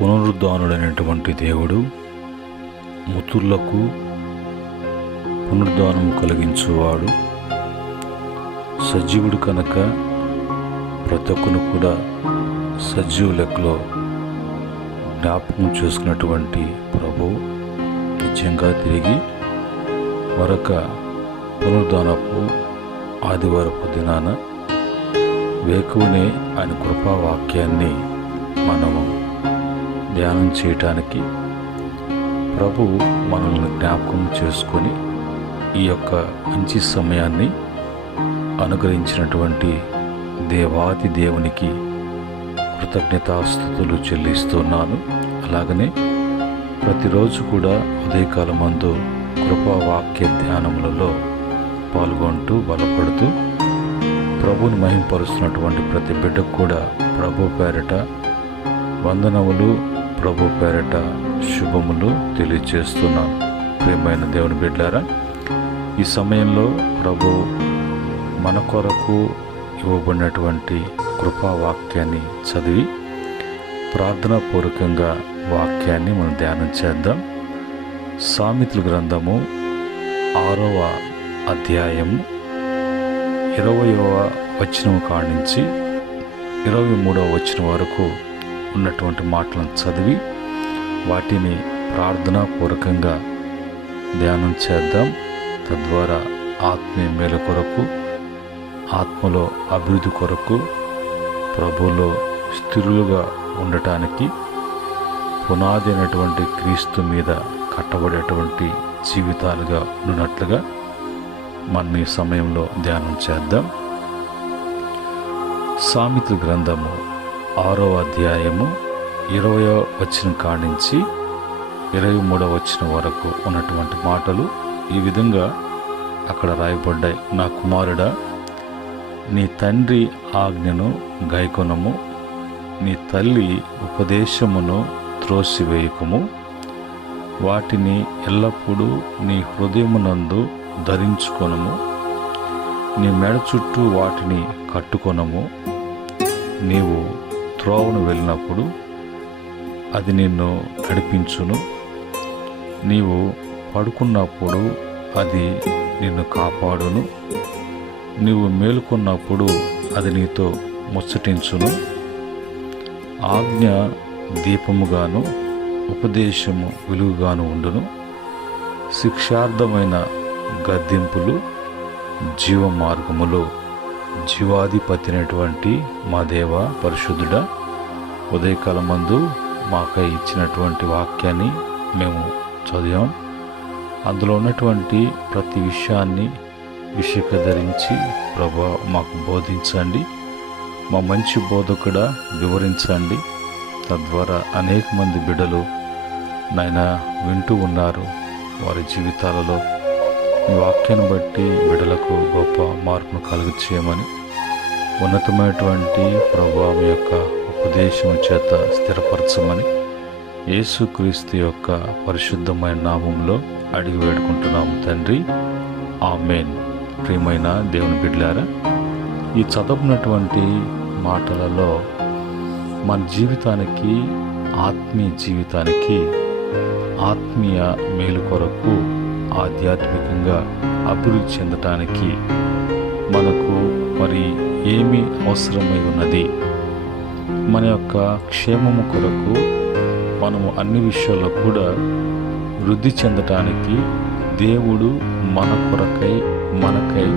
పునరుద్ధానుడైనటువంటి దేవుడు మృతులకు పునరుద్ధానము కలిగించువాడు. సజీవుడు కనుక ప్రతి ఒక్కరు కూడా సజీవ లెక్కలో జ్ఞాపకం చేసుకున్నటువంటి ప్రభువు నిజంగా తిరిగి మరొక పునరుద్ధానపు ఆదివారపు దినాన వేకువనే ఆయన కృపావాక్యాన్ని మనము ధ్యానం చేయటానికి ప్రభు మనల్ని జ్ఞాపకం చేసుకొని ఈ యొక్క మంచి సమయాన్ని అనుగ్రహించినటువంటి దేవాది దేవునికి కృతజ్ఞతాస్తుతులు చెల్లిస్తున్నాను. అలాగనే ప్రతిరోజు కూడా ఉదయకాలమందు కృపావాక్య ధ్యానములలో పాల్గొంటూ బలపడుతూ ప్రభుని మహింపరుస్తున్నటువంటి ప్రతి బిడ్డకు కూడా ప్రభు పేరట వందనములు, ప్రభు పేరట శుభములు తెలియజేస్తున్నాను. ప్రియమైన దేవుని బిడ్డలారా, ఈ సమయంలో ప్రభు మన కొరకు ఇవ్వబడినటువంటి కృపావాక్యాన్ని చదివి ప్రార్థనాపూర్వకంగా వాక్యాన్ని మనం ధ్యానం చేద్దాం. సామెతల గ్రంథము 6వ అధ్యాయము 20వ వచనం కానించి 23వ వచనం వరకు ఉన్నటువంటి మాటలను చదివి వాటిని ప్రార్థనాపూర్వకంగా ధ్యానం చేద్దాం. తద్వారా ఆత్మీయ మేలు కొరకు, ఆత్మలో అభివృద్ధి కొరకు, ప్రభువులో స్థిరులుగా ఉండటానికి పునాది అయినటువంటి క్రీస్తు మీద కట్టబడేటువంటి జీవితాలుగా ఉన్నట్లుగా మనం ఈ సమయంలో ధ్యానం చేద్దాం. సామెతల గ్రంథము 6వ అధ్యాయము 20వ వచనం కానించి 23వ వచనం వరకు ఉన్నటువంటి మాటలు ఈ విధంగా అక్కడ రాయబడ్డాయి. నా కుమారుడా, నీ తండ్రి ఆజ్ఞను గైకొనము, నీ తల్లి ఉపదేశమును త్రోసివేయకుము. వాటిని ఎల్లప్పుడూ నీ హృదయమునందు ధరించుకొనము, నీ మెడ చుట్టూ వాటిని కట్టుకొనము. నీవు త్రోవను వెళ్ళినప్పుడు అది నిన్ను నడిపించును, నీవు పడుకున్నప్పుడు అది నిన్ను కాపాడును, నీవు మేలుకున్నప్పుడు అది నీతో ముచ్చటించును. ఆజ్ఞ దీపముగాను ఉపదేశము వెలుగుగాను ఉండును. శిక్షార్థమైన గద్దింపులు జీవ మార్గములో. జీవాధిపతి అయినటువంటి మా దేవ పరిశుద్ధుడా, ఉదయకాలమందు మాకై ఇచ్చినటువంటి వాక్యాన్ని మేము చదివాం. అందులో ఉన్నటువంటి ప్రతి విషయాన్ని విషయకధరించి ప్రభా మాకు బోధించండి. మా మంచి బోధకుడా వివరించండి. తద్వారా అనేక మంది బిడ్డలు నాయన వింటూ ఉన్నారు. వారి జీవితాలలో ఈ వాక్యాన్ని బట్టి బిడ్డలకు గొప్ప మార్పును కలుగు చేయమని, ఉన్నతమైనటువంటి ప్రభావం యొక్క ఉపదేశం చేత స్థిరపరచమని యేసుక్రీస్తు యొక్క పరిశుద్ధమైన నామంలో అడిగి వేడుకుంటున్నాము తండ్రి, ఆమేన్. ప్రియమైన దేవుని బిడ్డలారా, ఈ చదువుకున్నటువంటి మాటలలో మన జీవితానికి, ఆత్మీయ జీవితానికి, ఆత్మీయ మేలు కొరకు, ఆధ్యాత్మికంగా అభివృద్ధి చెందటానికి మనకు మరి ఏమి అవసరమై ఉన్నది, మన యొక్క క్షేమము కొరకు మనము అన్ని విషయాల్లో కూడా వృద్ధి చెందటానికి దేవుడు మన కొరకై, మనకై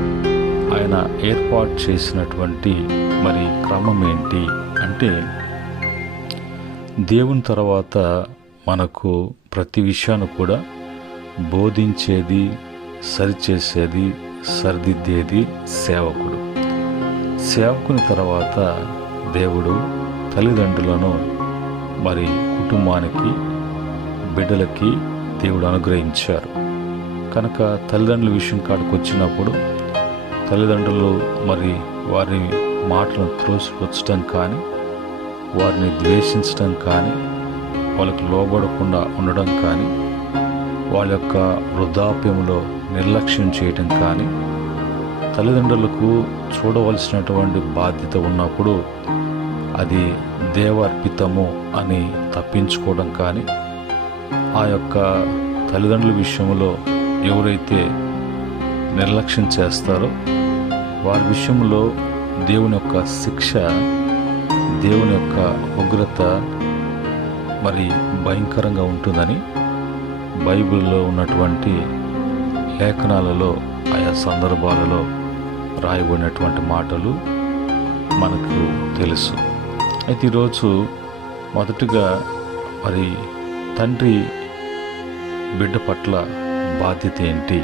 ఆయన ఏర్పాటు చేసినటువంటి మరి క్రమం ఏంటి అంటే, దేవుని తర్వాత మనకు ప్రతి విషయాన్ని కూడా బోధించేది, సరిచేసేది, సరిదిద్దేది సేవకుడు. సేవకుని తర్వాత దేవుడు తల్లిదండ్రులను మరి కుటుంబానికి, బిడ్డలకి దేవుడు అనుగ్రహించారు. కనుక తల్లిదండ్రుల విషయం కాడికి వచ్చినప్పుడు తల్లిదండ్రులు మరి వారి మాటలను త్రోసిపుచ్చడం కానీ, వారిని ద్వేషించడం కానీ, వాళ్ళకి లోబడకుండా ఉండడం కానీ, వాళ్ళ యొక్క వృద్ధాప్యంలో నిర్లక్ష్యం చేయటం కానీ, తల్లిదండ్రులకు చూడవలసినటువంటి బాధ్యత ఉన్నప్పుడు అది దేవార్పితము అని తప్పించుకోవడం కానీ, ఆ యొక్క తల్లిదండ్రుల విషయంలో ఎవరైతే నిర్లక్ష్యం చేస్తారో వారి విషయంలో దేవుని యొక్క శిక్ష, దేవుని యొక్క ఉగ్రత మరి భయంకరంగా ఉంటుందని బైబిల్లో ఉన్నటువంటి లేఖనాలలో ఆయా సందర్భాలలో రాయబడినటువంటి మాటలు మనకు తెలుసు. అయితే ఈరోజు మొదటగా మరి తండ్రి బిడ్డ పట్ల బాధ్యత ఏంటి,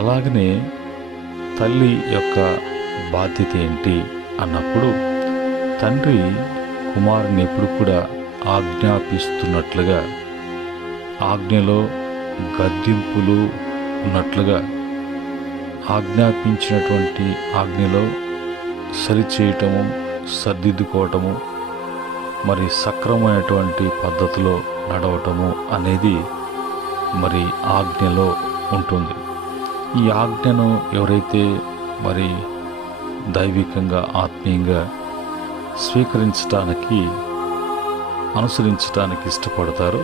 అలాగనే తల్లి యొక్క బాధ్యత ఏంటి అన్నప్పుడు, తండ్రి కుమారుని ఎప్పుడు కూడా ఆజ్ఞాపిస్తున్నట్లుగా, ఆజ్ఞలో గద్దింపులు ఉన్నట్లుగా, ఆజ్ఞాపించినటువంటి ఆజ్ఞలో సరిచేయటము, సర్దిద్దుకోవటము, మరి సక్రమమైనటువంటి పద్ధతిలో నడవటము అనేది మరి ఆజ్ఞలో ఉంటుంది. ఈ ఆజ్ఞను ఎవరైతే మరి దైవికంగా, ఆత్మీయంగా స్వీకరించటానికి, అనుసరించటానికి ఇష్టపడతారో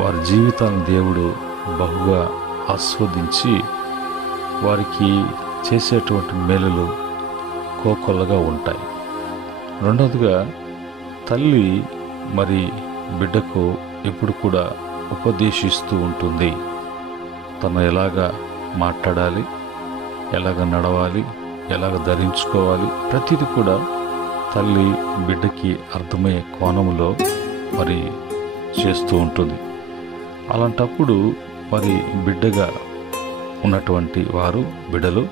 వారి జీవితాలను దేవుడు బహుగా ఆస్వాదించి వారికి చేసేటువంటి మేలులు కోకొల్లగా ఉంటాయి. రెండవదిగా తల్లి మరి బిడ్డకు ఎప్పుడు కూడా ఉపదేశిస్తూ ఉంటుంది. తను ఎలాగ మాట్లాడాలి, ఎలాగ నడవాలి, ఎలాగ ధరించుకోవాలి, ప్రతిదీ కూడా తల్లి బిడ్డకి అర్థమయ్యే కోణంలో మరి చేస్తూ ఉంటుంది. అలాంటప్పుడు మరి బిడ్డగా ఉన్నటువంటి వారు, బిడ్డలు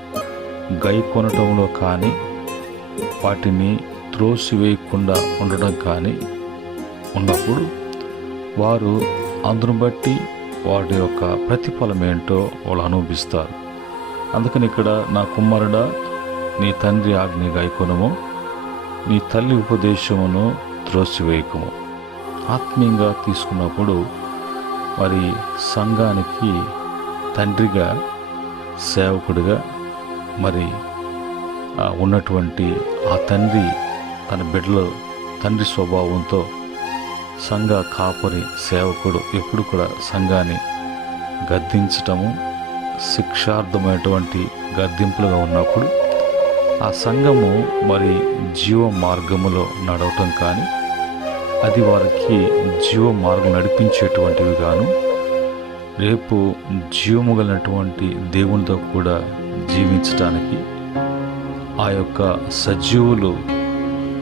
గైకొనటంలో కానీ, వాటిని త్రోసివేయకుండా ఉండడం కానీ ఉన్నప్పుడు వారు అందును బట్టి వాటి యొక్క ప్రతిఫలం ఏంటో వాళ్ళు అనుభవిస్తారు. అందుకని ఇక్కడ, నా కుమారుడా, నీ తండ్రి ఆజ్ఞ గైకొనము, నీ తల్లి ఉపదేశమును త్రోసివేయకము. ఆత్మీయంగా తీసుకున్నప్పుడు మరి సంఘానికి తండ్రిగా, సేవకుడిగా మరి ఉన్నటువంటి ఆ తండ్రి తన బిడ్డలో తండ్రి స్వభావంతో సంఘ కాపరి, సేవకుడు ఎప్పుడు కూడా సంఘాన్ని గద్దించటము, శిక్షార్థమైనటువంటి గద్దింపులుగా ఉన్నప్పుడు ఆ సంఘము మరి జీవ మార్గములో నడవటం కానీ, అది వారికి జీవ మార్గం నడిపించేటువంటివి గాను, రేపు జీవము కలిగినటువంటి దేవునితో కూడా జీవించటానికి, ఆ యొక్క సజీవులు,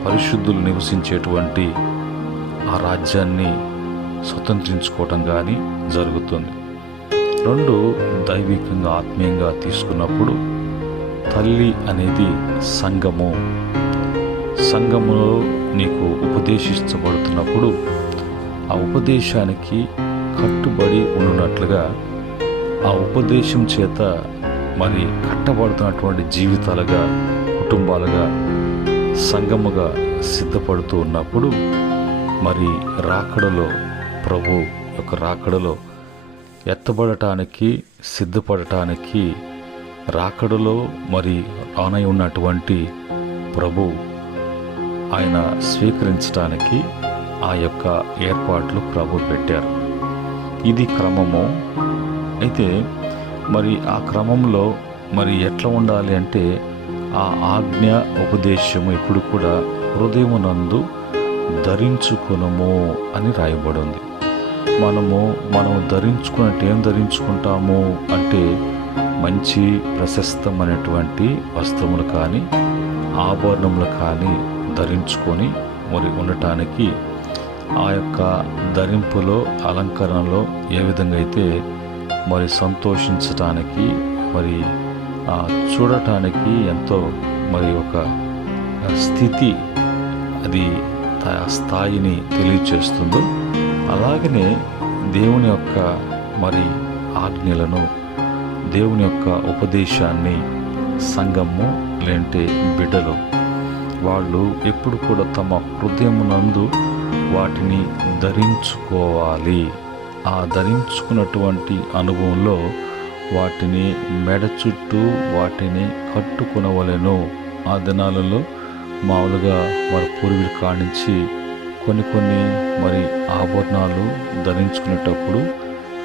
పరిశుద్ధులు నివసించేటువంటి ఆ రాజ్యాన్ని స్వతంత్రించుకోవటం కానీ జరుగుతుంది. రెండు, దైవికంగా, ఆత్మీయంగా తీసుకున్నప్పుడు తల్లి అనేది సంఘము. సంఘములో నీకు ఉపదేశించబడుతున్నప్పుడు ఆ ఉపదేశానికి కట్టుబడి ఉన్నట్లుగా, ఆ ఉపదేశం చేత మరి కట్టబడుతున్నటువంటి జీవితాలుగా, కుటుంబాలుగా, సంఘముగా సిద్ధపడుతూ ఉన్నప్పుడు మరి రాకడలో, ప్రభు యొక్క రాకడలో ఎత్తబడటానికి, సిద్ధపడటానికి, రాకడలో మరి రానై ఉన్నటువంటి ప్రభు ఆయన స్వీకరించడానికి ఆ యొక్క ఏర్పాట్లు ప్రభు పెట్టారు. ఇది క్రమము. అయితే మరి ఆ క్రమంలో మరి ఎట్లా ఉండాలి అంటే, ఆ ఆజ్ఞ ఉపదేశము ఇప్పుడు కూడా హృదయమునందు ధరించుకునము అని రాయబడి ఉంది. మనం ధరించుకున్నట్టు ఏం ధరించుకుంటాము అంటే, మంచి ప్రశస్తమైనటువంటి వస్త్రములు కానీ, ఆభరణములు కానీ ధరించుకొని మరి ఉండటానికి, ఆ యొక్క ధరింపులో, అలంకరణలో ఏ విధంగా అయితే మరి సంతోషించటానికి, మరి చూడటానికి ఎంతో మరి ఒక స్థితి, అది స్థాయిని తెలియచేస్తుందో, అలాగనే దేవుని యొక్క మరి ఆజ్ఞలను, దేవుని యొక్క ఉపదేశాన్ని సంఘము లేంటే బిడ్డలు వాళ్ళు ఎప్పుడు కూడా తమ హృదయమునందు వాటిని ధరించుకోవాలి. ఆ ధరించుకున్నటువంటి అనుభవంలో వాటిని మెడ చుట్టూ వాటిని కట్టుకొనవలెను. ఆ దినాలలో మామూలుగా మరి పూర్వీకుల కానించి కొన్ని మరి ఆభరణాలు ధరించుకునేటప్పుడు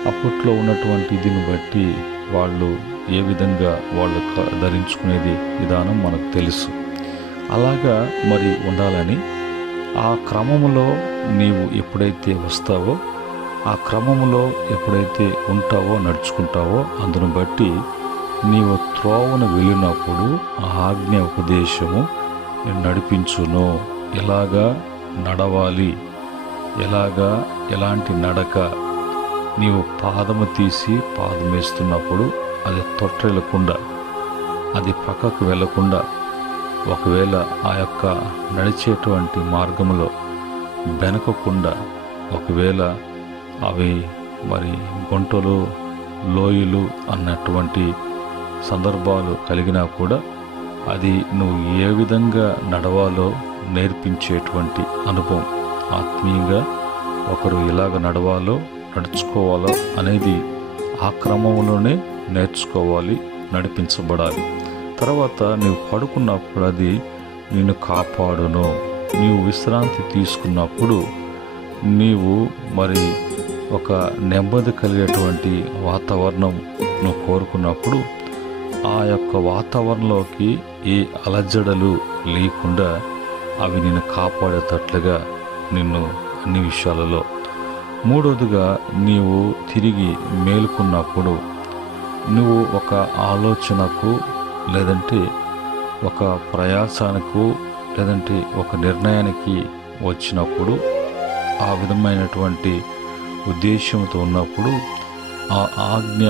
అప్పట్లో ఉన్నటువంటి దీన్ని బట్టి వాళ్ళు ఏ విధంగా వాళ్ళు ధరించుకునేది విధానం మనకు తెలుసు. అలాగా మరి ఉండాలని ఆ క్రమములో నీవు ఎప్పుడైతే వస్తావో, ఆ క్రమములో ఎప్పుడైతే ఉంటావో, నడుచుకుంటావో, అందును బట్టి నీవు త్రోవను వెళ్ళినప్పుడు ఆ ఆజ్ఞ ఉపదేశము నడిపించును. ఎలాగా నడవాలి, ఎలాంటి నడక, నీవు పాదము తీసి పాదం వేస్తున్నప్పుడు అది తొట్టిల్లకుండా, అది పక్కకు వెళ్ళకుండా, ఒకవేళ ఆ యొక్క నడిచేటువంటి మార్గంలో బెనకకుండా, ఒకవేళ అవి మరి గుంటలు, లోయలు అన్నటువంటి సందర్భాలు కలిగినా కూడా అది నువ్వు ఏ విధంగా నడవాలో నేర్పించేటువంటి అనుభవం. ఆత్మీయంగా ఒకరు ఎలాగ నడుచుకోవాలో అనేది ఆ క్రమంలోనే నేర్చుకోవాలి, నడిపించబడాలి. తర్వాత నీవు పడుకున్నప్పుడు అది నిన్ను కాపాడును. నీవు విశ్రాంతి తీసుకున్నప్పుడు నీవు మరి ఒక నెమ్మది కలిగేటువంటి వాతావరణం నువ్వు కోరుకున్నప్పుడు ఆ యొక్క వాతావరణంలోకి ఏ అలజడలు లేకుండా అవి నిన్ను కాపాడేటట్లుగా నిన్ను అన్ని విషయాలలో. మూడవదిగా నీవు తిరిగి మేలుకున్నప్పుడు నువ్వు ఒక ఆలోచనకు, లేదంటే ఒక ప్రయాసానికి, లేదంటే ఒక నిర్ణయానికి వచ్చినప్పుడు, ఆ విధమైనటువంటి ఉద్దేశంతో ఉన్నప్పుడు ఆ ఆజ్ఞ,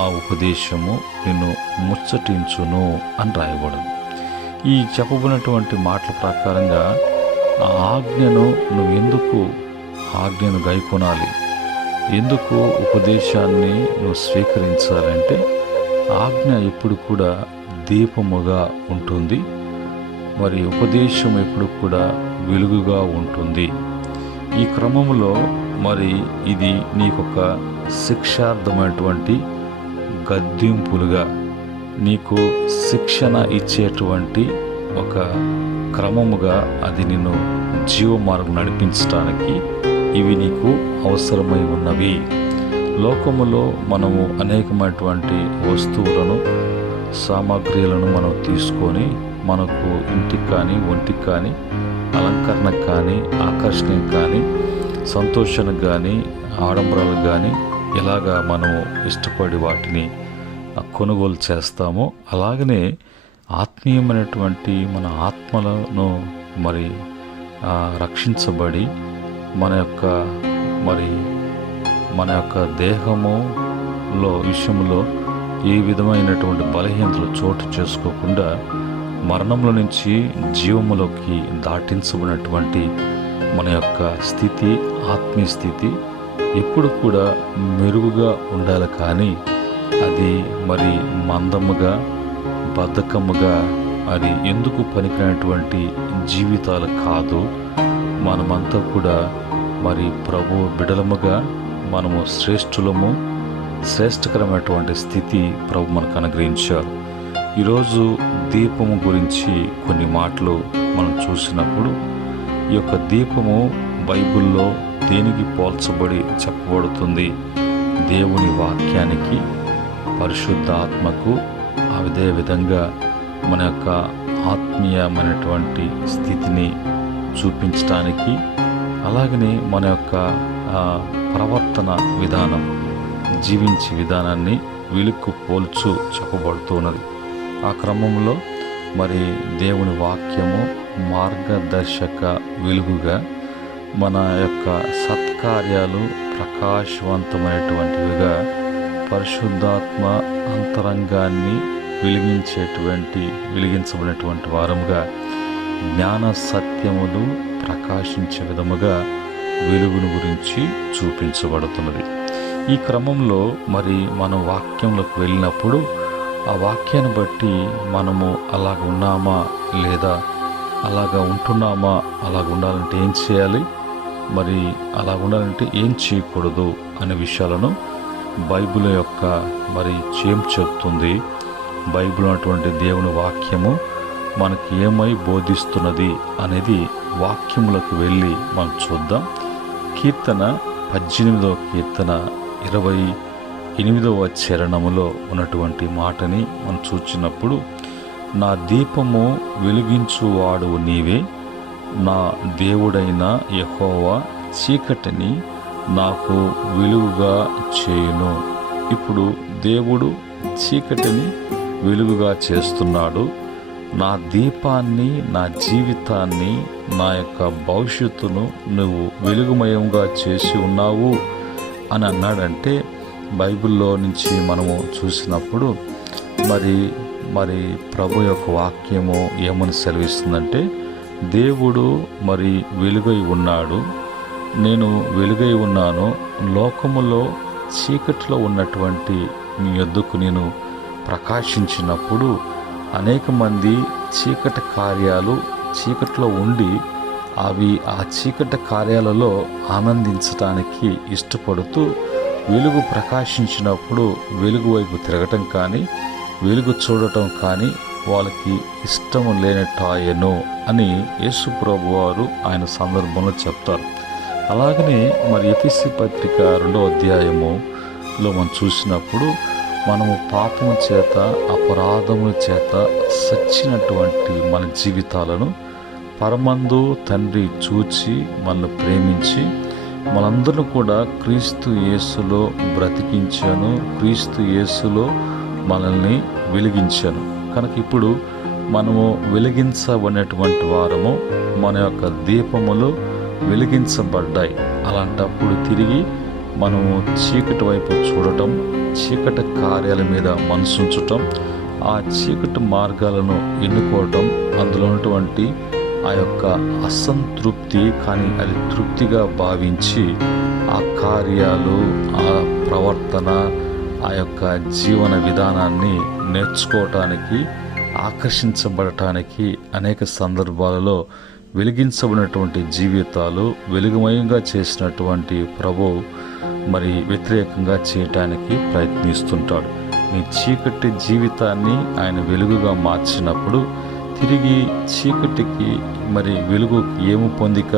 ఆ ఉపదేశము నిన్ను ముచ్చటించును అని రాయబడింది. ఈ చెప్పబడినటువంటి మాటల ప్రకారంగా ఆ ఆజ్ఞను ఆజ్ఞను గైకొనాలి, ఎందుకు ఉపదేశాన్ని నువ్వు స్వీకరించాలంటే ఆజ్ఞ ఎప్పుడు కూడా దీపముగా ఉంటుంది, మరి ఉపదేశం ఎప్పుడు కూడా వెలుగుగా ఉంటుంది. ఈ క్రమంలో మరి ఇది నీకొక శిక్షార్థమైనటువంటి గద్దింపులుగా, నీకు శిక్షణ ఇచ్చేటువంటి ఒక క్రమముగా అది నిన్ను జీవమార్గం నడిపించడానికి ఇవి నీకు అవసరమై ఉన్నవి. లోకములో మనము అనేకమైనటువంటి వస్తువులను, సామాగ్రిలను మనం తీసుకొని మనకు ఇంటికి కానీ, ఒంటికి కానీ, అలంకరణకు కానీ, ఆకర్షణకు కానీ, సంతోషానికి కానీ, ఆడంబరాలకు కానీ ఎలాగా మనం ఇష్టపడి వాటిని కొనుగోలు చేస్తామో, అలాగనే ఆత్మీయమైనటువంటి మన ఆత్మలను మరి రక్షించబడి మన యొక్క దేహములో విషయంలో ఏ విధమైనటువంటి బలహీనతలు చోటు చేసుకోకుండా మరణంలో నుంచి జీవములోకి దాటించబడినటువంటి మన యొక్క స్థితి, ఆత్మీయ స్థితి ఎప్పుడు కూడా మెరుగుగా ఉండాలి. కానీ అది మరి మందముగా, బద్ధకముగా, అది ఎందుకు పనికినటువంటి జీవితాలు కాదు. మనమంతా కూడా మరి ప్రభు బిడలముగా మనము శ్రేష్టకరమైనటువంటి స్థితి ప్రభు మనకు అనుగ్రహించారు. ఈరోజు దీపము గురించి కొన్ని మాటలు మనం చూసినప్పుడు, ఈ యొక్క దీపము బైబిల్లో దేనికి పోల్చబడి చెప్పబడుతుంది? దేవుని వాక్యానికి, పరిశుద్ధ ఆత్మకు, అదే విధంగా మన యొక్క ఆత్మీయమైనటువంటి స్థితిని చూపించడానికి, అలాగనే మన యొక్క ప్రవర్తన విధానం, జీవించే విధానాన్ని వెలుక్కు పోల్చు చెప్పబడుతున్నది. ఆ క్రమంలో మరి దేవుని వాక్యము మార్గదర్శక వెలుగుగా మన యొక్క సత్కార్యాలు ప్రకాశవంతమైనటువంటివిగా, పరిశుద్ధాత్మ అంతరంగాన్ని వెలిగించబడినటువంటి వారముగా, జ్ఞాన సత్యములు ప్రకాశించే విధముగా వెలుగును గురించి చూపించబడుతున్నది. ఈ క్రమంలో మరి మనం వాక్యంలోకి వెళ్ళినప్పుడు ఆ వాక్యాన్ని బట్టి మనము అలాగ ఉన్నామా, లేదా అలాగ ఉంటున్నామా, అలాగ ఉండాలంటే ఏం చేయాలి, మరి అలాగ ఉండాలంటే ఏం చేయకూడదు అనే విషయాలను బైబిల్ యొక్క మరి చెప్తుంది. బైబిల్ అటువంటి దేవుని వాక్యము మనకి ఏమై బోధిస్తున్నది అనేది వాక్యములకు వెళ్ళి మనం చూద్దాం. కీర్తన 18వ కీర్తన 28వ చరణములో ఉన్నటువంటి మాటని మనం చూచినప్పుడు, నా దీపము వెలిగించువాడువు నీవే, నా దేవుడైన యెహోవా చీకటిని నాకు వెలుగుగా చేయును. ఇప్పుడు దేవుడు చీకటిని వెలుగుగా చేస్తున్నాడు. నా దీపాన్ని, నా జీవితాన్ని, నా యొక్క భవిష్యత్తును నువ్వు వెలుగుమయంగా చేసి ఉన్నావు అని అన్నాడంటే, బైబిల్లో నుంచి మనము చూసినప్పుడు మరి ప్రభు యొక్క వాక్యము ఏమని సెలవిస్తుందంటే, దేవుడు మరి వెలుగై ఉన్నాడు, నేను వెలుగై ఉన్నాను, లోకములో చీకటిలో ఉన్నటువంటి మీ యొద్దకు నేను ప్రకాశించినప్పుడు అనేక మంది చీకటి కార్యాలు చీకటిలో ఉండి ఆ చీకటి కార్యాలలో ఆనందించటానికి ఇష్టపడుతూ వెలుగు ప్రకాశించినప్పుడు వెలుగు వైపు తిరగటం కానీ వెలుగు చూడటం కానీ వాళ్ళకి ఇష్టం లేనట్టాయను అని యేసు ప్రభు వారు ఆయన సందర్భంలో చెప్తారు. అలాగనే మరి ఎఫెసీ పత్రిక 2వ అధ్యాయములో మనం చూసినప్పుడు, మనము పాపము చేత అపరాధముల చేత సచ్చినటువంటి మన జీవితాలను పరమందు తండ్రి చూచి మనల్ని ప్రేమించి మనందరూ కూడా క్రీస్తు యేసులో బ్రతికించాను, క్రీస్తు యేసులో మనల్ని వెలిగించాను. కనుక ఇప్పుడు మనము వెలిగించబడినటువంటి వారము, మన యొక్క దీపములు వెలిగించబడ్డాయి. అలాంటప్పుడు తిరిగి మనము చీకటి వైపు చూడటం, చీకటి కార్యాల మీద మనసుంచటం, ఆ చీకటి మార్గాలను ఎన్నుకోవటం, అందులో ఉన్నటువంటి ఆ యొక్క అసంతృప్తి కానీ అది తృప్తిగా భావించి ఆ కార్యాలు, ఆ ప్రవర్తన, ఆ యొక్క జీవన విధానాన్ని నేర్చుకోవటానికి, ఆకర్షించబడటానికి అనేక సందర్భాలలో వెలిగించబడినటువంటి జీవితాలు వెలుగుమయంగా చేసినటువంటి ప్రభు మరి వ్యతిరేకంగా చేయటానికి ప్రయత్నిస్తుంటాడు. నీ చీకటి జీవితాన్ని ఆయన వెలుగుగా మార్చినప్పుడు తిరిగి చీకటికి మరి వెలుగు ఏమి పొందిక?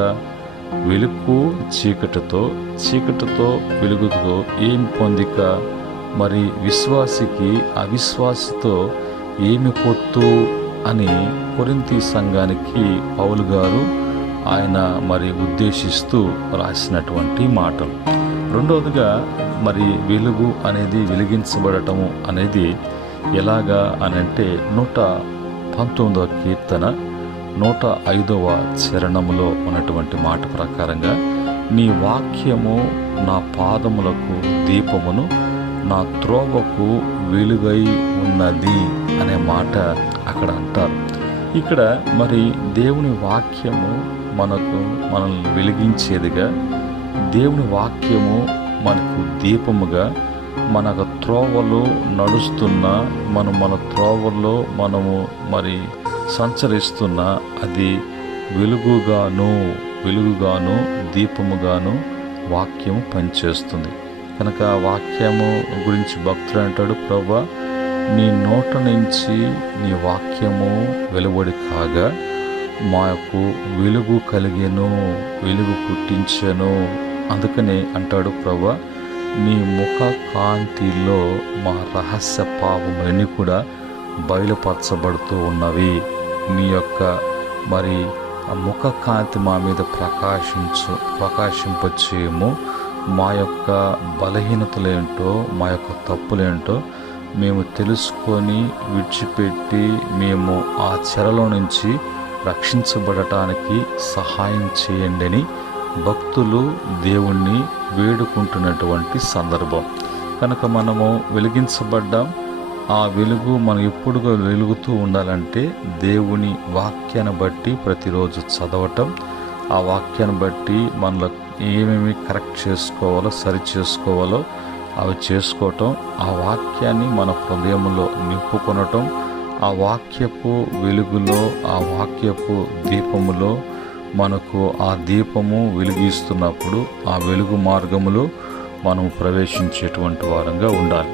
వెలుగు చీకటితో, చీకటితో వెలుగుతో ఏమి పొందిక? మరి విశ్వాసికి అవిశ్వాసితో ఏమి పొత్తు అని కొరింథీ సంఘానికి పౌలు గారు ఆయన మరి ఉద్దేశిస్తూ రాసినటువంటి మాటలు. రెండవదిగా మరి వెలుగు అనేది వెలిగించబడటము అనేది ఎలాగా అనంటే 119వ కీర్తన 105వ చరణములో ఉన్నటువంటి మాట ప్రకారంగా, నీ వాక్యము నా పాదములకు దీపమును, నా త్రోవకు వెలుగై ఉన్నది అనే మాట అక్కడ అంటారు. ఇక్కడ మరి దేవుని వాక్యము మనల్ని వెలిగించేదిగా, దేవుని వాక్యము మనకు దీపముగా, మన త్రోవలో నడుస్తున్న మన త్రోవల్లో మనము మరి సంచరిస్తున్న అది వెలుగుగాను దీపముగాను వాక్యము పనిచేస్తుంది. కనుక వాక్యము గురించి భక్తుడు అంటాడు, ప్రభువా నీ నోట నుంచి నీ వాక్యము వెలువడి కాగా మాకు వెలుగు కలిగెను, వెలుగు పుట్టించెను. అందుకనే అంటాడు, ప్రభువా నీ ముఖ కాంతిలో మా రహస్య పాపములన్నీ కూడా బయలుపరచబడుతూ ఉన్నవి. నీ యొక్క మరి ఆ ముఖ కాంతి మా మీద ప్రకాశింపచేయము. మా యొక్క బలహీనతలేంటో, మా యొక్క తప్పులేంటో మేము తెలుసుకొని విడిచిపెట్టి మేము ఆ చెరలో నుంచి రక్షించబడటానికి సహాయం చేయండి అని భక్తులు దేవుణ్ణి వేడుకుంటున్నటువంటి సందర్భం. కనుక మనము వెలిగించబడ్డాం. ఆ వెలుగు మనం ఎప్పుడుగా వెలుగుతూ ఉండాలంటే దేవుని వాక్యాన్ని బట్టి ప్రతిరోజు చదవటం, ఆ వాక్యాన్ని బట్టి మనలో ఏమేమి కరెక్ట్ చేసుకోవాలో, సరి చేసుకోవాలో అవి చేసుకోవటం, ఆ వాక్యాన్ని మన హృదయంలో నింపుకొనటం, ఆ వాక్యపు వెలుగులో, ఆ వాక్యపు దీపములో మనకు ఆ దీపము వెలిగిస్తున్నప్పుడు ఆ వెలుగు మార్గములో మనం ప్రవేశించేటువంటి వారంగా ఉండాలి.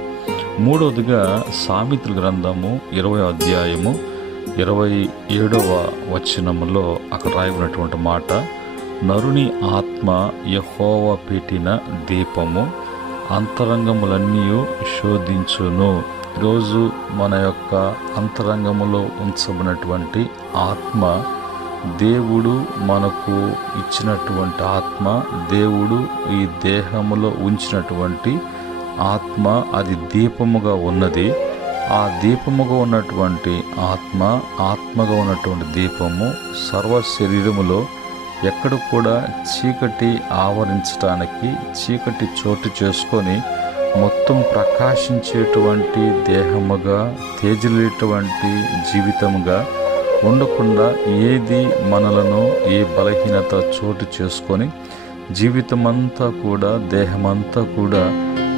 మూడవదిగా సామెతల గ్రంథము 20వ అధ్యాయము 27వ వచనములో అక్కడ రాయబడినటువంటి మాట, నరుని ఆత్మ యెహోవా పెట్టిన దీపము, అంతరంగములన్నీ శోధించును. ఈరోజు మన యొక్క అంతరంగములో ఉంచబడినటువంటి ఆత్మ, దేవుడు మనకు ఇచ్చినటువంటి ఆత్మ, దేవుడు ఈ దేహములో ఉంచినటువంటి ఆత్మ, అది దీపముగా ఉన్నది. ఆ దీపముగా ఉన్నటువంటి ఆత్మ, ఆత్మగా ఉన్నటువంటి దీపము సర్వ శరీరములో ఎక్కడ కూడా చీకటి ఆవరించడానికి, చీకటి చోటు చేసుకొని మొత్తం ప్రకాశించేటువంటి దేహముగా, తేజలేటువంటి జీవితముగా ఉండకుండా ఏది మనలను ఏ బలహీనత చోటు చేసుకొని జీవితమంతా కూడా, దేహమంతా కూడా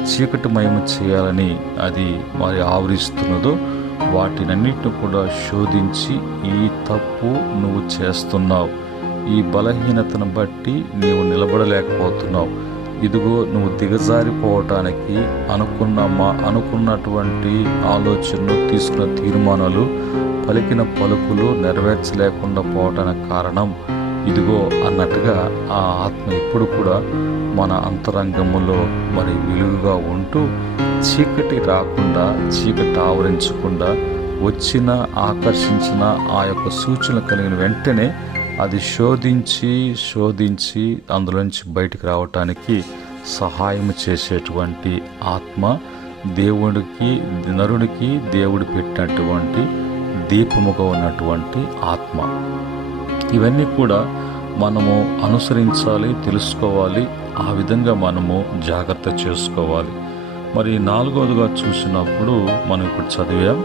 చీకటిమయము చేయాలని అది మరి ఆవరిస్తున్నదో వాటినన్నిటిని కూడా శోధించి, ఈ తప్పు నువ్వు చేస్తున్నావు, ఈ బలహీనతను బట్టి నీవు నిలబడలేకపోతున్నావు, ఇదిగో నువ్వు దిగజారిపోవటానికి అనుకున్నటువంటి ఆలోచనలు, తీసుకున్న తీర్మానాలు, పలికిన పలుకులు నెరవేర్చలేకుండా పోవటానికి కారణం ఇదిగో అన్నట్టుగా ఆ ఆత్మ ఎప్పుడు కూడా మన అంతరంగములో మరి వెలుగుగా ఉంటూ చీకటి రాకుండా, చీకటి ఆవరించకుండా, వచ్చిన ఆకర్షించిన ఆ యొక్క సూచనలు కలిగిన వెంటనే అది శోధించి అందులోంచి బయటికి రావటానికి సహాయం చేసేటువంటి ఆత్మ, నరునికి దేవుడు పెట్టినటువంటి దీపముగా ఉన్నటువంటి ఆత్మ. ఇవన్నీ కూడా మనము అనుసరించాలి, తెలుసుకోవాలి. ఆ విధంగా మనము జాగ్రత్త చేసుకోవాలి. మరి 4వదిగా చూసినప్పుడు మనం ఇప్పుడు చదివాం,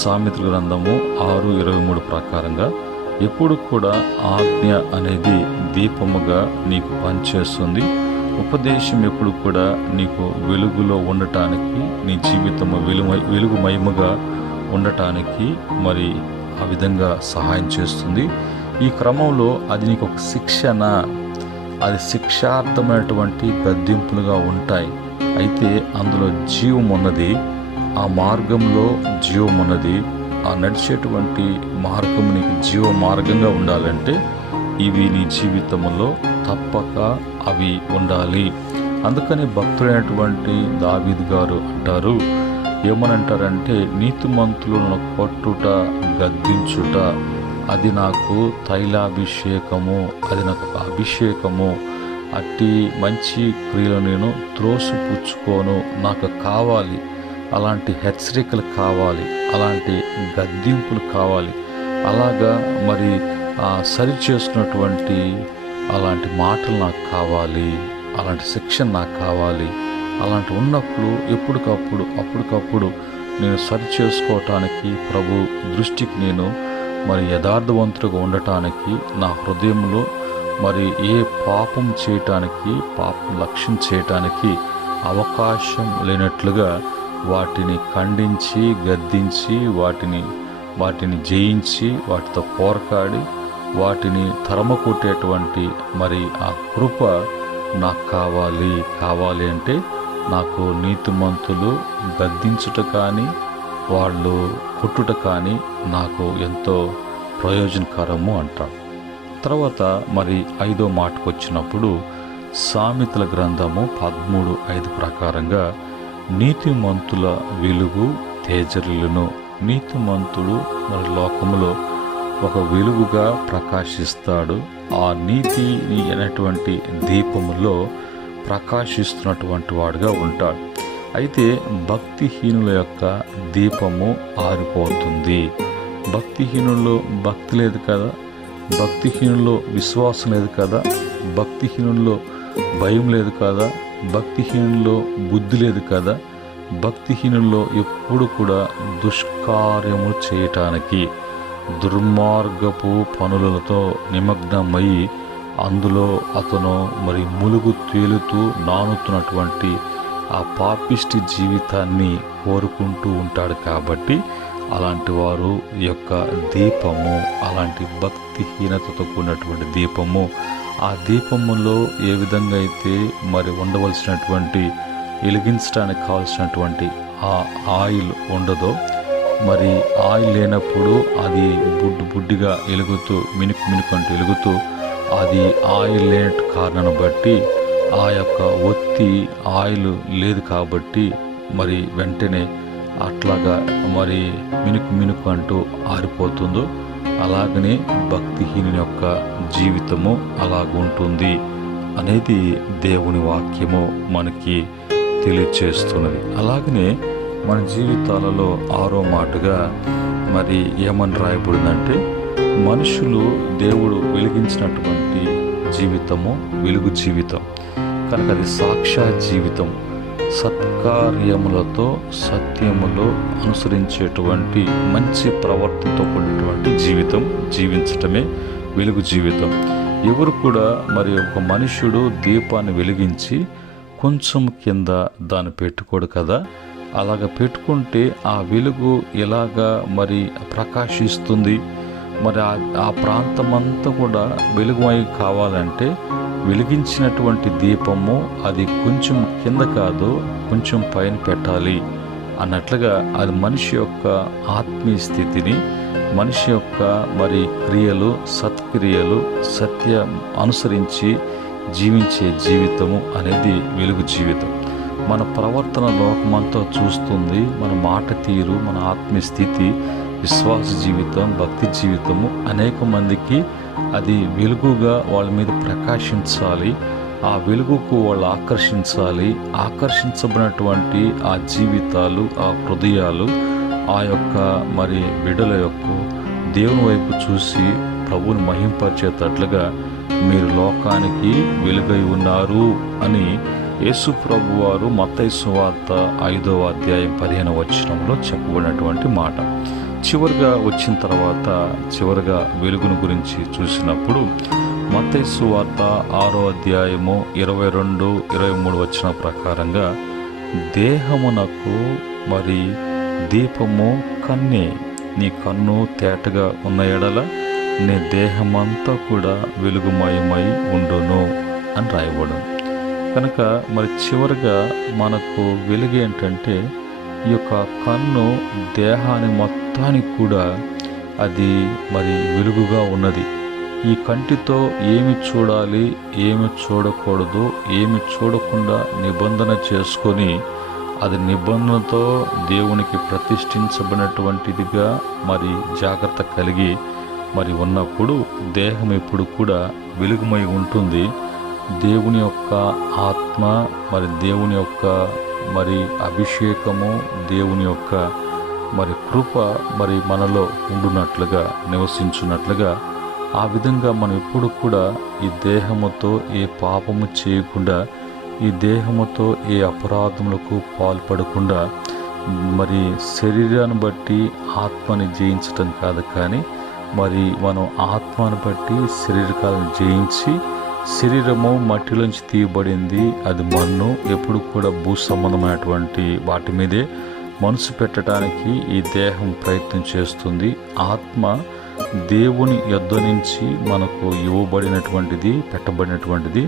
సామెతల గ్రంథము 6:23 ప్రకారంగా, ఎప్పుడు కూడా ఆజ్ఞ అనేది దీపముగా నీకు పనిచేస్తుంది. ఉపదేశం ఎప్పుడు కూడా నీకు వెలుగులో ఉండటానికి, నీ జీవితము వెలుగుమయముగా ఉండటానికి మరి ఆ విధంగా సహాయం చేస్తుంది. ఈ క్రమంలో అది నీకు ఒక శిక్షణ, అది శిక్షార్థమైనటువంటి గద్దింపులుగా ఉంటాయి. అయితే అందులో జీవం ఉన్నది, ఆ మార్గంలో జీవం ఉన్నది. ఆ నడిచేటువంటి మార్గం నీకు జీవ మార్గంగా ఉండాలంటే ఇవి నీ జీవితంలో తప్పక అవి ఉండాలి. అందుకని భక్తుడైనటువంటి దావీదు గారు అంటారు, ఏమనంటారంటే, నీతిమంతులను కొట్టుట, గద్దించుట అది నాకు తైలాభిషేకము, అది నాకు అభిషేకము. అట్టి మంచి క్రియలు నేను త్రోసిపుచ్చుకోను. నాకు కావాలి అలాంటి హెచ్చరికలు కావాలి, అలాంటి గద్దింపులు కావాలి, అలాగా మరి సరి చేసుకున్నటువంటి అలాంటి మాటలు నాకు కావాలి, అలాంటి శిక్షణ నాకు కావాలి. అలాంటి ఉన్నప్పుడు అప్పటికప్పుడు నేను సరి చేసుకోవటానికి, ప్రభు దృష్టికి నేను మరి యథార్థవంతుడిగా ఉండటానికి, నా హృదయంలో మరి ఏ పాపం చేయటానికి, పాపం లక్ష్యం చేయటానికి అవకాశం లేనట్లుగా వాటిని ఖండించి, గద్దించి, వాటిని జయించి, వాటితో పోరాడి, వాటిని తరమకొట్టేటువంటి మరి ఆ కృప నాకు కావాలి అంటే నాకు నీతిమంతులు గద్దించుట కానీ, వాళ్ళు కొట్టుట కానీ నాకు ఎంతో ప్రయోజనకరము అంటారు. తర్వాత మరి 5వ మాటకు వచ్చినప్పుడు, సామెతల గ్రంథము 13:5 ప్రకారంగా, నీతిమంతుల వెలుగు తేజరిల్లును. నీతిమంతుడు మరి లోకములో ఒక వెలుగుగా ప్రకాశిస్తాడు. ఆ నీతి అనేటువంటి దీపములో ప్రకాశిస్తున్నటువంటి వాడుగా ఉంటాడు. అయితే భక్తిహీనుల యొక్క దీపము ఆరిపోతుంది. భక్తిహీనుల్లో భక్తి లేదు కదా, భక్తిహీనుల్లో విశ్వాసం లేదు కదా, భక్తిహీనుల్లో భయం లేదు కదా, భక్తిహీనుల్లో బుద్ధి లేదు కదా, భక్తిహీనుల్లో ఎప్పుడు కూడా దుష్కార్యము చేయటానికి, దుర్మార్గపు పనులతో నిమగ్నమై అందులో అతను మరి ములుగు తేలుతూ నానుతున్నటువంటి ఆ పాపిష్టి జీవితాన్ని కోరుకుంటూ ఉంటాడు. కాబట్టి అలాంటి వారు యొక్క దీపము, అలాంటి భక్తిహీనతతో కూడినటువంటి దీపము, ఆ దీపములో ఏ విధంగా అయితే మరి ఉండవలసినటువంటి వెలిగించడానికి కావాల్సినటువంటి ఆ ఆయిల్ ఉండదో, మరి ఆయిల్ లేనప్పుడు అది బుడ్డిగా ఎలుగుతూ మినుకు అంటూ ఎలుగుతూ అది ఆయిల్ లేని కారణాన్ని బట్టి ఆ యొక్క ఒత్తి ఆయిల్ లేదు కాబట్టి మరి వెంటనే అట్లాగా మరి మినుకు అంటూ ఆరిపోతుందో అలాగనే భక్తిహీనుని యొక్క జీవితము అలాగుంటుంది అనేది దేవుని వాక్యము మనకి తెలియచేస్తున్నది. అలాగనే మన జీవితాలలో 6వ మాటగా మరి ఏమని రాయబడిందంటే, మనుషులు దేవుడు వెలిగించినటువంటి జీవితము వెలుగు జీవితం కనుక అది సాక్షాత్ జీవితం, సత్కార్యములతో సత్యములో అనుసరించేటువంటి మంచి ప్రవర్తనతో కూడినటువంటి జీవితం జీవించటమే వెలుగు జీవితం. ఎవరు కూడా మరి ఒక మనుష్యుడు దీపాన్ని వెలిగించి కొంచెం కింద దాన్ని పెట్టుకోడు కదా, అలాగ పెట్టుకుంటే ఆ వెలుగు ఎలాగా మరి ప్రకాశిస్తుంది. మరి ఆ ప్రాంతమంతా కూడా వెలుగుమై కావాలంటే వెలిగించినటువంటి దీపము అది కొంచెం కింద కాదు కొంచెం పైన పెట్టాలి అన్నట్లుగా అది మనిషి యొక్క ఆత్మీయ స్థితిని, మనిషి యొక్క మరి క్రియలు సత్క్రియలు సత్యం అనుసరించి జీవించే జీవితము అనేది వెలుగు జీవితం. మన ప్రవర్తన లోకమంతా చూస్తుంది, మన మాట తీరు, మన ఆత్మీయ స్థితి, విశ్వాస జీవితం, భక్తి జీవితము అనేక మందికి అది వెలుగుగా వాళ్ళ మీద ప్రకాశించాలి. ఆ వెలుగుకు వాళ్ళు ఆకర్షించబడినటువంటి ఆ జీవితాలు, ఆ హృదయాలు ఆ యొక్క మరి బిడ్డల యొక్క దేవుని వైపు చూసి ప్రభువుని మహింపరిచేటట్లుగా మీరు లోకానికి వెలుగై ఉన్నారు అని యేసు ప్రభు వారు మత్తయి సువార్త 5వ అధ్యాయం 15వ వచనంలో చెప్పబడినటువంటి మాట. చివరిగా వచ్చిన తర్వాత చివరిగా వెలుగును గురించి చూసినప్పుడు మత్తయి సువార్త 6వ అధ్యాయము 22, 23 వచనం ప్రకారంగా, దేహమునకు మరి దీపము కన్నే, నీ కన్ను తేటగా ఉన్న ఎడల నీ దేహమంతా కూడా వెలుగుమయమై ఉండును అని రాయబడింది. కనుక మరి చివరిగా మనకు వెలుగు ఏంటంటే ఈ యొక్క కన్ను దేహాన్ని మొత్తానికి కూడా అది మరి వెలుగుగా ఉన్నది. ఈ కంటితో ఏమి చూడాలి, ఏమి చూడకూడదు, ఏమి చూడకుండా నిబంధన చేసుకొని అది నిబంధనతో దేవునికి ప్రతిష్ఠించబడినటువంటిదిగా మరి జాగ్రత్త కలిగి మరి ఉన్నప్పుడు దేహం ఎప్పుడు కూడా వెలుగుమై ఉంటుంది. దేవుని యొక్క ఆత్మ మరి దేవుని యొక్క మరి అభిషేకము, దేవుని యొక్క మరి కృప మరి మనలో ఉండునట్లుగా నివసించున్నట్లుగా ఆ విధంగా మనం ఎప్పుడు కూడా ఈ దేహముతో ఏ పాపము చేయకుండా, ఈ దేహముతో ఏ అపరాధములకు పాల్పడకుండా మరి శరీరాన్ని బట్టి ఆత్మని జయించటం కాదు, కానీ మరి మనం ఆత్మను బట్టి శరీరకాలను జయించి, శరీరము మట్టిలోంచి తీయబడింది, అది మన్ను, ఎప్పుడు కూడా భూ సంబంధమైనటువంటి వాటి మీదే మనసు పెట్టడానికి ఈ దేహం ప్రయత్నం చేస్తుంది. ఆత్మ దేవుని యొద్ద నుంచి మనకు ఇవ్వబడినటువంటిది, పెట్టబడినటువంటిది.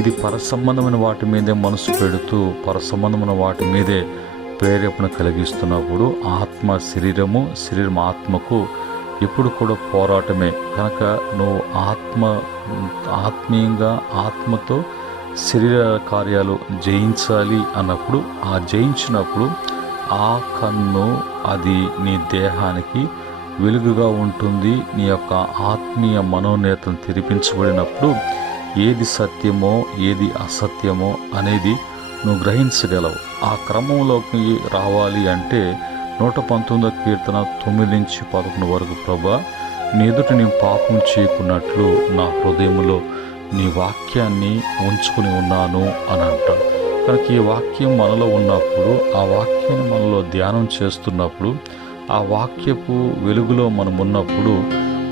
ఇది పరసంబంధమైన వాటి మీదే మనసు పెడుతూ పరసంబంధమైన వాటి మీదే ప్రేరేపణ కలిగిస్తున్నప్పుడు ఆత్మ శరీరం ఆత్మకు ఎప్పుడు కూడా పోరాటమే. కనుక నువ్వు ఆత్మీయంగా ఆత్మతో శరీర కార్యాలు జయించాలి అన్నప్పుడు, ఆ జయించినప్పుడు ఆ కన్ను అది నీ దేహానికి వెలుగుగా ఉంటుంది. నీ యొక్క ఆత్మీయ మనోనేతను తెరిపించబడినప్పుడు ఏది సత్యమో ఏది అసత్యమో అనేది నువ్వు గ్రహించగలవు. ఆ క్రమంలోకి రావాలి అంటే 119వ కీర్తన 9 నుంచి 11 వరకు, ప్రభా నీ ఎదుట నేను పాపం చేయకున్నట్లు నా హృదయంలో నీ వాక్యాన్ని ఉంచుకుని ఉన్నాను అని అంటాడు. కనుక ఈ వాక్యం మనలో ఉన్నప్పుడు, ఆ వాక్యాన్ని మనలో ధ్యానం చేస్తున్నప్పుడు, ఆ వాక్యపు వెలుగులో మనం ఉన్నప్పుడు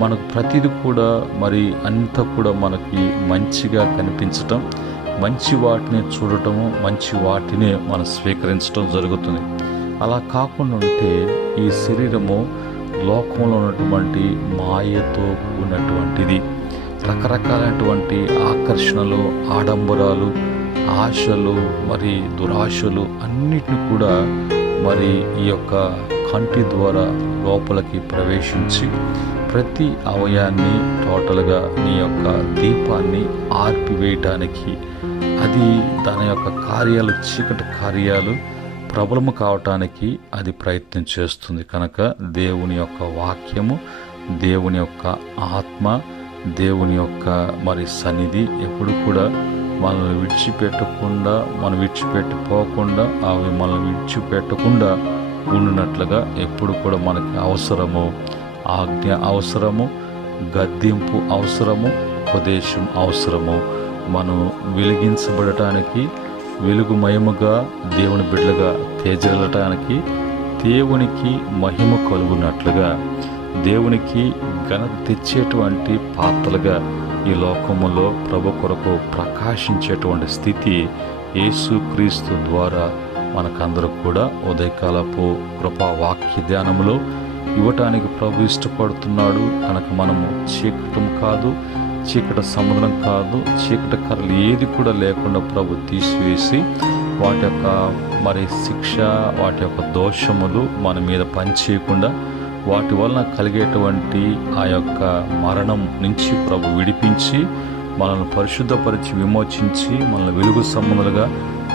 మనకు ప్రతిదీ కూడా మరి అంతా కూడా మనకి మంచిగా కనిపించటం, మంచి వాటిని చూడటము, మంచి వాటినే మనం స్వీకరించడం జరుగుతుంది. అలా కాకుండా ఉంటే ఈ శరీరము లోకంలో ఉన్నటువంటి మాయతో కూడినటువంటిది. రకరకాలైనటువంటి ఆకర్షణలు, ఆడంబరాలు, ఆశలు, మరి దురాశలు అన్నిటిని కూడా మరి ఈ యొక్క కంటి ద్వారా లోపలికి ప్రవేశించి ప్రతి అవయాన్ని టోటల్గా నీ యొక్క దీపాన్ని ఆర్పివేయటానికి, అది దాని యొక్క కార్యాలు, చీకటి కార్యాలు ప్రబలము కావటానికి అది ప్రయత్నం చేస్తుంది. కనుక దేవుని యొక్క వాక్యము, దేవుని యొక్క ఆత్మ, దేవుని యొక్క సన్నిధి ఎప్పుడు కూడా మనల్ని విడిచిపెట్టకుండా, మనం విడిచిపెట్టిపోకుండా, అవి మనల్ని విడిచిపెట్టకుండా ఉండినట్లుగా ఎప్పుడు కూడా మనకి అవసరము. ఆజ్ఞ అవసరము, గద్దింపు అవసరము, ఉపదేశం అవసరము. మనం వెలిగించబడటానికి, వెలుగుమయముగా దేవుని బిడ్డలుగా తేజరలటానికి, దేవునికి మహిమ కలుగునట్లుగా, దేవునికి ఘనత తెచ్చేటువంటి పాత్రలుగా ఈ లోకములో ప్రభు కొరకు ప్రకాశించేటువంటి స్థితి యేసుక్రీస్తు ద్వారా మనకందరూ కూడా ఉదయకాలపు కృపా వాక్య ధ్యానంలో ఇవ్వటానికి ప్రభు ఇష్టపడుతున్నాడు. కనుక మనము చీకటం కాదు, చీకటి సముద్రం కాదు, చీకటి కర్రలు ఏది కూడా లేకుండా ప్రభు తీసివేసి వాటి యొక్క శిక్ష, వాటి యొక్క దోషములు మన మీద పనిచేయకుండా, వాటి వలన కలిగేటువంటి ఆ యొక్క మరణం నుంచి ప్రభు విడిపించి మనల్ని పరిశుద్ధపరిచి విమోచించి మనల్ని వెలుగు సంబంధులుగా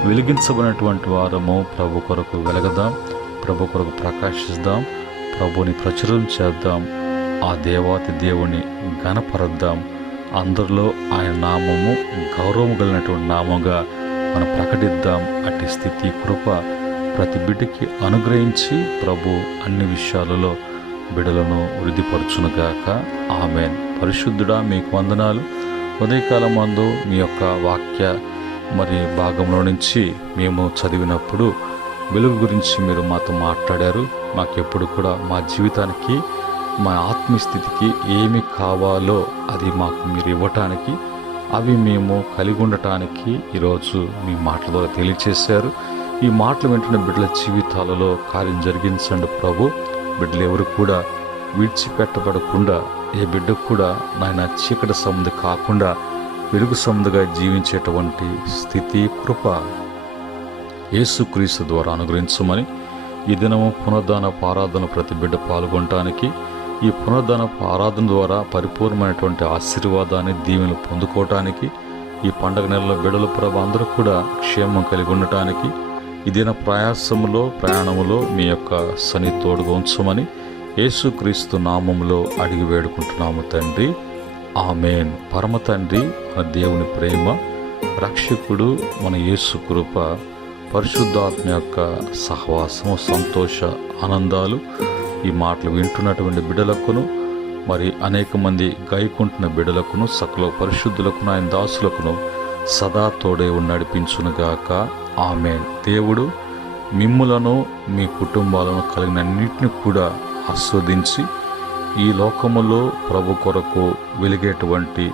వెలిగించబడినటువంటి వారము ప్రభు కొరకు వెలగదాం, ప్రభు కొరకు ప్రకాశిద్దాం, ప్రభుని ప్రచురం చేద్దాం, ఆ దేవాతి దేవుని ఘనపరద్దాం. అందరిలో ఆయన నామము గౌరవం కలిగినటువంటి నామముగా మనం ప్రకటిద్దాం. అట్టి స్థితి కృప ప్రతి బిడ్డకి అనుగ్రహించి ప్రభు అన్ని విషయాలలో బిడ్డలను వృద్ధిపరచునుగాక. ఆమెన్. పరిశుద్ధుడా, మీకు వందనాలు. ఉదయకాలం మందు మీ యొక్క వాక్య భాగంలో నుంచి మేము చదివినప్పుడు వెలుగు గురించి మీరు మాతో మాట్లాడారు. మాకెప్పుడు కూడా మా జీవితానికి, మా ఆత్మస్థితికి ఏమి కావాలో అది మాకు మీరు ఇవ్వటానికి, అవి మేము కలిగి ఉండటానికి ఈరోజు మీ మాటల ద్వారా తెలియచేశారు. ఈ మాటలు వింటున్న బిడ్డల జీవితాలలో కార్యం జరిగించండి ప్రభు. బిడ్డలు ఎవరు కూడా విడిచిపెట్టబడకుండా, ఏ బిడ్డకు కూడా నాయన చీకటి సంబంధి కాకుండా వెలుగు సంబంధిగా జీవించేటువంటి స్థితి కృప యేసుక్రీస్తు ద్వారా అనుగ్రహించమని, ఈ దినము పునరుద్ధానపు ఆరాధన ప్రతి బిడ్డ పాల్గొనటానికి, ఈ పునరుద్ధానపు ఆరాధన ద్వారా పరిపూర్ణమైనటువంటి ఆశీర్వాదాన్ని, దీవెనలు పొందుకోవటానికి, ఈ పండగ నెలలో బిడ్డల ప్రభు అందరూ కూడా క్షేమం కలిగి ఉండటానికి, ఈ దిన ప్రయాణములో మీ యొక్క సన్ని తోడుగా ఉంచమని యేసుక్రీస్తు నామములో అడిగి వేడుకుంటున్నాము తండ్రి. ఆమెన్. పరమ తండ్రి, మన దేవుని ప్రేమ, రక్షకుడు మన యేసు కృప, పరిశుద్ధాత్మ యొక్క సహవాసము, సంతోష ఆనందాలు ఈ మాటలు వింటున్నటువంటి బిడ్డలకును, అనేక మంది గాయకుంటున్న బిడ్డలకును, సకల పరిశుద్ధులకును, ఆయన దాసులకును సదా తోడే నడిపించునుగాక. ఆమెన్. దేవుడు మిమ్ములను, మీ కుటుంబాలను కలిగినన్నింటినీ కూడా ఆస్వాదించి ఈ లోకములో ప్రభు కొరకు వెలిగేటువంటి,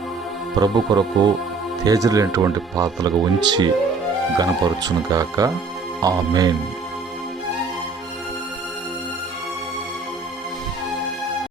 ప్రభు కొరకు తేజలేనటువంటి పాత్రలుగా ఉంచి గణపరచునుగాక. ఆమెన్.